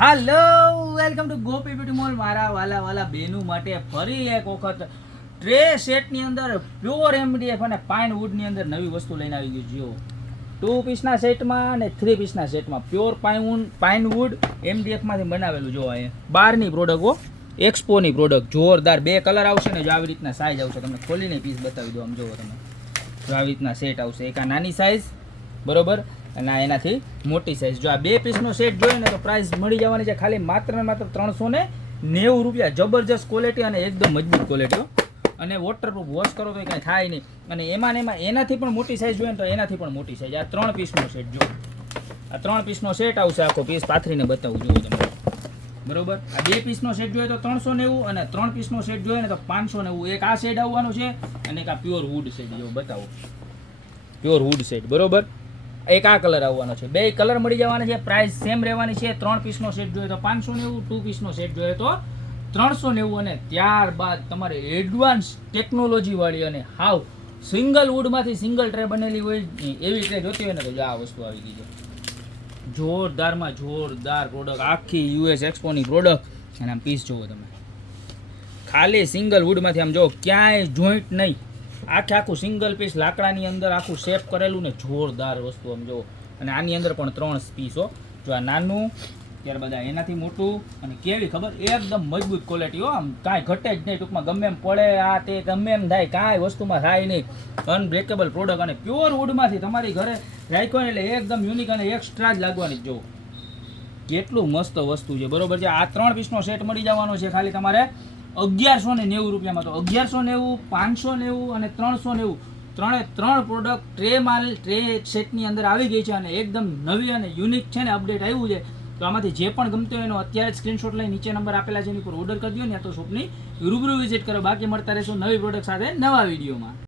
Hello, welcome to Gopi beauty mall. મારા વાલા બેનું માટે ફરી એક વખત ટ્રે સેટની અંદર પ્યોર એમડીએફ અને પાઇન વુડની અંદર નવી વસ્તુ લઈને આવી ગયું. જો 2 પીસના સેટમાં અને 3 પીસના સેટમાં પ્યોર પાઇન વુડ એમડીએફમાંથી બનાવેલું. જો અહીંયા બહારની પ્રોડક્ટ એક્સપોની પ્રોડક્ટ જોરદાર. 2 કલર આવશે ને જો આવી રીતના સાઇઝ આવશે. તમને ખોલીને પીસ બતાવી દો. આમ જુઓ તમે, જો આવી રીતના સેટ આવશે. એક આ નાની સાઇઝ બરોબર, અને આ એનાથી મોટી સાઇઝ. જો આ 2 પીસનો સેટ જોઈએ ને તો પ્રાઇસ મળી જવાની છે ખાલી માત્ર ને માત્ર 390 રૂપિયા. જબરજસ્ત ક્વોલિટી અને એકદમ મજબૂત ક્વોલિટી, અને વોટરપ્રૂફ. વોશ કરો તો કાંઈ થાય નહીં. અને એમાં એનાથી પણ મોટી સાઇઝ જોઈએ ને તો એનાથી પણ મોટી સાઇઝ. આ 3 પીસનો સેટ. જો આ 3 પીસનો સેટ આવશે. આખો પીસ પાથરીને બતાવું જોઉં તમે બરોબર. આ 2 પીસનો સેટ જોઈએ તો 390 અને 3 પીસનો સેટ જોઈએ ને તો 590. એક આ સેટ આવવાનો છે અને એક આ પ્યોર વુડ સેટ. જો બતાવો, પ્યોર વુડ સેટ બરોબર. એક આ કલર આવવાનો છે. 2 કલર મળી જવાના છે. પ્રાઇસ સેમ રહેવાની છે. 3 પીસનો સેટ જોઈએ તો 590, 2 પીસનો સેટ જોઈએ તો 390. અને ત્યારબાદ તમારે એડવાન્સ ટેકનોલોજી વાળી અને હાવ સિંગલ વુડમાંથી સિંગલ ટ્રે બનેલી હોય એવી ટ્રે જોતી હોય ને તો આ વસ્તુ આવી ગઈ છે. જોરદારમાં જોરદાર પ્રોડક્ટ, આખી યુએસ એક્સપોની પ્રોડક્ટ. અને આમ પીસ જુઓ તમે, ખાલી સિંગલ વુડમાંથી. આમ જો ક્યાંય જોઈન્ટ નહીં, આખું સિંગલ પીસ લાકડાની અંદર આખું શેપ કરેલું ને જોરદાર વસ્તુ. આમ જુઓ. અને આની અંદર પણ 3 પીસો. જો આ નાનું, ત્યારબાદ એનાથી મોટું, અને કેવી ખબર, એકદમ મજબૂત ક્વોલિટી. આમ કાંઈ ઘટે જ નહીં. ટૂંકમાં ગમે એમ પડે, આ તે ગમે એમ થાય, કાંઈ વસ્તુમાં થાય નહીં. અનબ્રેકેબલ પ્રોડક્ટ અને પ્યોર વુડમાંથી તમારી ઘરે રાખ્યો એટલે એકદમ યુનિક અને એક્સ્ટ્રા જ લાગવાની. જો કેટલું મસ્ત વસ્તુ છે બરોબર છે. આ 3 પીસનો સેટ મળી જવાનો છે ખાલી તમારે 1190 રૂપિયામાં. તો 1190, 590 અને 390 3 પ્રોડક્ટ ટ્રે સેટની અંદર આવી ગઈ છે. અને એકદમ નવી અને યુનિક છે ને, અપડેટ આવ્યું છે. તો આમાંથી જે પણ ગમતો હોય એનો અત્યારે જ સ્ક્રીનશોટ લઈ નીચે નંબર આપેલા છે એની પર ઓર્ડર કરી દો ને, તો શોપની રૂબરૂ વિઝિટ કરો. બાકી મળતા રહેશું નવી પ્રોડક્ટ સાથે નવા વિડીયોમાં.